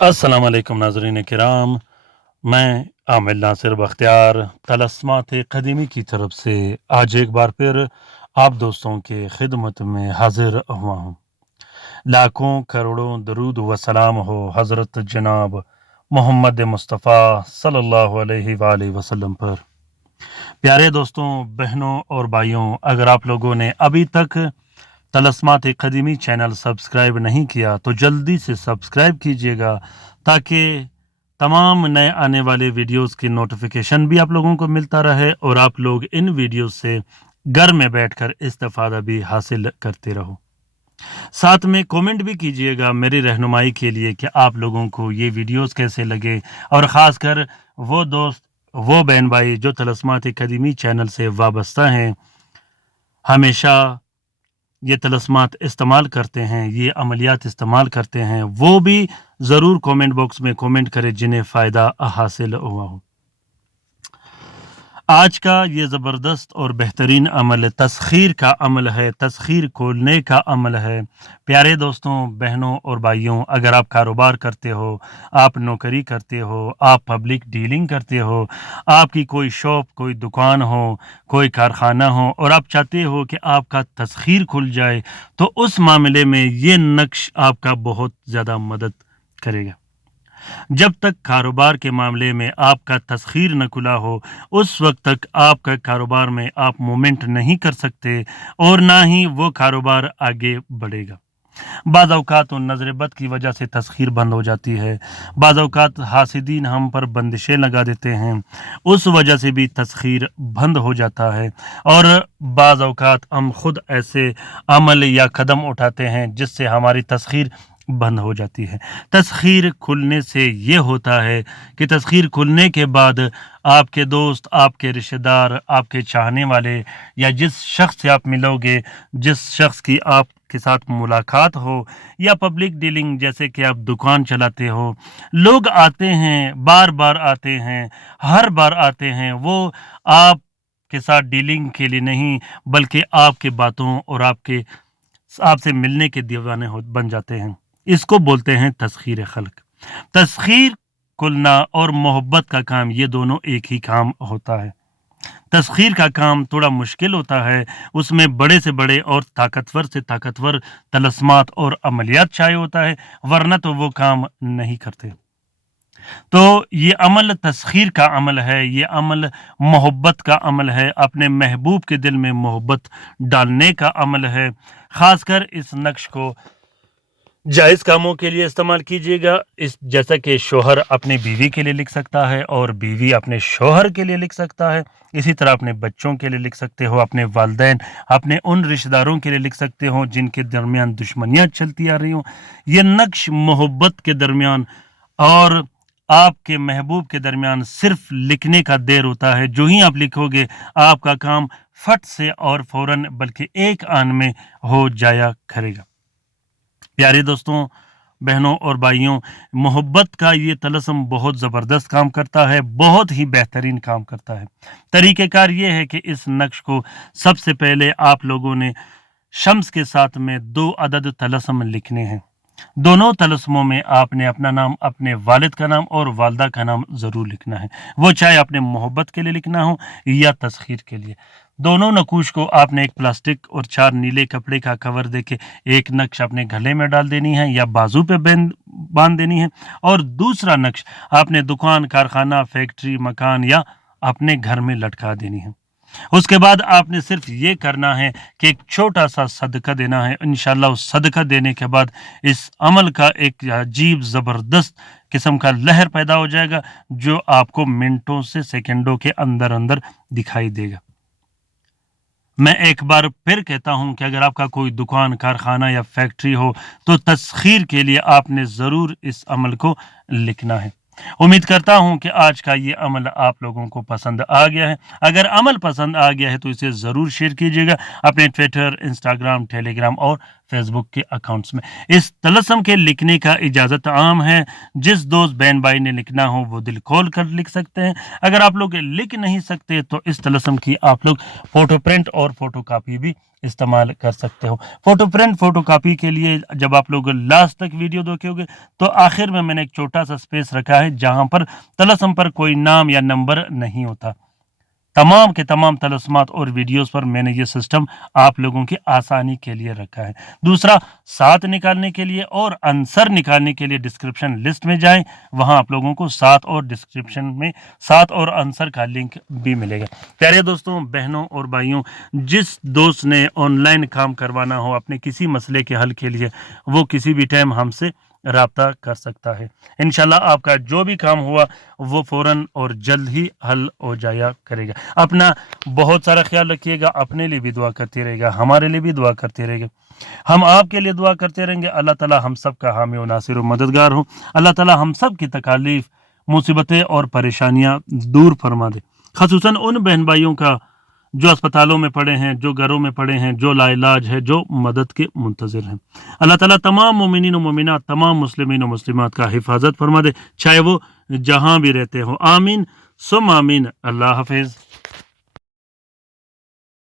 अस्सलाम वालेकुम नाज़रीन किराम, मैं आमिर नासिर बख्तियार तलस्मात क़दीमी की तरफ से आज एक बार फिर आप दोस्तों के खिदमत में हाजिर हुआ हूँ। लाखों करोड़ों दरूद व सलाम हो हज़रत जनाब मोहम्मद मुस्तफ़ा सल्लल्लाहु अलैहि वसल्लम पर। प्यारे दोस्तों, बहनों और भाइयों, अगर आप लोगों ने अभी तक तलस्मात क़दीमी चैनल सब्सक्राइब नहीं किया तो जल्दी से सब्सक्राइब कीजिएगा, ताकि तमाम नए आने वाले वीडियोस की नोटिफिकेशन भी आप लोगों को मिलता रहे और आप लोग इन वीडियोस से घर में बैठकर इस्तेफादा भी हासिल करते रहो। साथ में कमेंट भी कीजिएगा मेरी रहनुमाई के लिए कि आप लोगों को ये वीडियोस कैसे लगे, और ख़ासकर वो दोस्त, वो बहन भाई जो तलस्मात क़दीमी चैनल से वाबस्ता हैं, हमेशा ये तलस्मात इस्तेमाल करते हैं, ये अमलियात इस्तेमाल करते हैं, वो भी ज़रूर कमेंट बॉक्स में कमेंट करें जिन्हें फ़ायदा हासिल हुआ हो। आज का ये ज़बरदस्त और बेहतरीन अमल तस्खीर का अमल है, तस्खीर खोलने का अमल है। प्यारे दोस्तों, बहनों और भाइयों, अगर आप कारोबार करते हो, आप नौकरी करते हो, आप पब्लिक डीलिंग करते हो, आपकी कोई शॉप, कोई दुकान हो, कोई कारखाना हो और आप चाहते हो कि आपका तस्खीर खुल जाए, तो उस मामले में ये नक्श आपका बहुत ज़्यादा मदद करेगा। जब तक कारोबार के मामले में आपका तस्खीर न खुला हो, उस वक्त तक आपका कारोबार में आप मूवमेंट नहीं कर सकते और ना ही वो कारोबार आगे बढ़ेगा। बाज़ औक़ात नज़र बद की वजह से तस्खीर बंद हो जाती है, बाज़ औक़ात हासिदीन हम पर बंदिशें लगा देते हैं, उस वजह से भी तस्खीर बंद हो जाता है। और बाज़ औक़ात हम खुद ऐसे अमल या कदम उठाते हैं जिससे हमारी तस्खीर बंद हो जाती है। तस्खीर खुलने से ये होता है कि तस्खीर खुलने के बाद आपके दोस्त, आपके रिश्तेदार, आपके चाहने वाले या जिस शख्स से आप मिलोगे, जिस शख्स की आपके साथ मुलाकात हो, या पब्लिक डीलिंग जैसे कि आप दुकान चलाते हो, लोग आते हैं, बार-बार आते हैं, हर बार आते हैं, वो आपके साथ डीलिंग के लिए नहीं बल्कि आपकी बातों और आपसे मिलने के दीवाने बन जाते हैं। इसको बोलते हैं तस्खीर खल्क। तस्खीर खुलना और मोहब्बत का काम, ये दोनों एक ही काम होता है। तस्खीर का काम थोड़ा मुश्किल होता है, उसमें बड़े से बड़े और ताकतवर से ताकतवर तलस्मात और अमलियात चाहिए होता है, वरना तो वो काम नहीं करते। तो ये अमल तस्खीर का अमल है, ये अमल मोहब्बत का अमल है, अपने महबूब के दिल में मोहब्बत डालने का अमल है। ख़ासकर इस नक्श को जायज़ कामों के लिए इस्तेमाल कीजिएगा। इस जैसा कि शौहर अपनी बीवी के लिए लिख सकता है और बीवी अपने शौहर के लिए लिख सकता है, इसी तरह अपने बच्चों के लिए लिख सकते हो, अपने वालिदैन, अपने उन रिश्तेदारों के लिए लिख सकते हो जिनके दरमियान दुश्मनियाँ चलती आ रही हों। ये नक्श मोहब्बत के दरमियान और आपके महबूब के दरमियान सिर्फ लिखने का देर होता है। जो ही आप लिखोगे, आपका काम फट से और फ़ौरन बल्कि एक आन में हो जाया करेगा। प्यारे दोस्तों, बहनों और भाइयों, मोहब्बत का ये तलस्म बहुत ज़बरदस्त काम करता है, बहुत ही बेहतरीन काम करता है। तरीक़ेकार ये है कि इस नक्श को सबसे पहले आप लोगों ने शम्स के साथ में 2 अदद तलस्म लिखने हैं। दोनों तलस्मों में आपने अपना नाम, अपने वालिद का नाम और वालदा का नाम ज़रूर लिखना है, वो चाहे अपने मोहब्बत के लिए लिखना हो या तस्खीर के लिए। दोनों नकूश को आपने एक प्लास्टिक और 4 नीले कपड़े का कवर देके एक नक्श अपने गले में डाल देनी है या बाजू पे बांध देनी है, और दूसरा नक्श आपने दुकान, कारखाना, फैक्ट्री, मकान या अपने घर में लटका देनी है। उसके बाद आपने सिर्फ ये करना है कि एक छोटा सा सदका देना है। इंशाअल्लाह उस सदका देने के बाद इस अमल का एक अजीब ज़बरदस्त किस्म का लहर पैदा हो जाएगा, जो आपको मिनटों से सेकंडों के अंदर अंदर दिखाई देगा। मैं एक बार फिर कहता हूं कि अगर आपका कोई दुकान, कारखाना या फैक्ट्री हो, तो तस्खीर के लिए आपने ज़रूर इस अमल को लिखना है। उम्मीद करता हूं कि आज का ये अमल आप लोगों को पसंद आ गया है। अगर अमल पसंद आ गया है तो इसे ज़रूर शेयर कीजिएगा अपने ट्विटर, इंस्टाग्राम, टेलीग्राम और फेस बुक के अकाउंट्स में। इस तलस्सुम के लिखने का इजाज़त आम है, जिस दोस्त बहन भाई ने लिखना हो वो दिल खोल कर लिख सकते हैं। अगर आप लोग लिख नहीं सकते तो इस तलस्सुम की आप लोग फ़ोटो प्रिंट और फ़ोटो कापी भी इस्तेमाल कर सकते हो। फ़ोटो प्रिंट फ़ोटो कापी के लिए जब आप लोग लास्ट तक वीडियो देखोगे तो आखिर में मैंने एक छोटा सा स्पेस रखा है जहाँ पर तलस्सुम पर कोई नाम या नंबर नहीं होता। तमाम के तमाम तलस्सुमात और वीडियोस पर मैंने ये सिस्टम आप लोगों की आसानी के लिए रखा है। दूसरा, साथ निकालने के लिए और आंसर निकालने के लिए डिस्क्रिप्शन लिस्ट में जाएं, वहां आप लोगों को साथ और डिस्क्रिप्शन में साथ और आंसर का लिंक भी मिलेगा। प्यारे दोस्तों, बहनों और भाइयों, जिस दोस्त ने ऑनलाइन काम करवाना हो अपने किसी मसले के हल के लिए, वो किसी भी टाइम हमसे राब्ता कर सकता है। इंशाल्लाह आपका जो भी काम हुआ वो फ़ौरन और जल्द ही हल हो जाया करेगा। अपना बहुत सारा ख्याल रखिएगा, अपने लिए भी दुआ करते रहेगा, हमारे लिए भी दुआ करते रहेगा, हम आपके लिए दुआ करते रहेंगे। अल्लाह ताला हम सब का हामी व नासिर व मददगार हो। अल्लाह ताला हम सब की तकालीफ, मुसीबतें और परेशानियां दूर फरमा दे। ख़ुसूसन उन बहन भाइयों का जो अस्पतालों में पड़े हैं, जो घरों में पड़े हैं, जो लाइलाज है, जो मदद के मुंतज़िर हैं। अल्लाह ताला तमाम मोमिनीन व मोमिनात, तमाम मुस्लिमीन व मुस्लिमात का हिफाजत फरमा दे, चाहे वो जहाँ भी रहते हो। आमीन सुम आमीन। अल्लाह हाफिज़।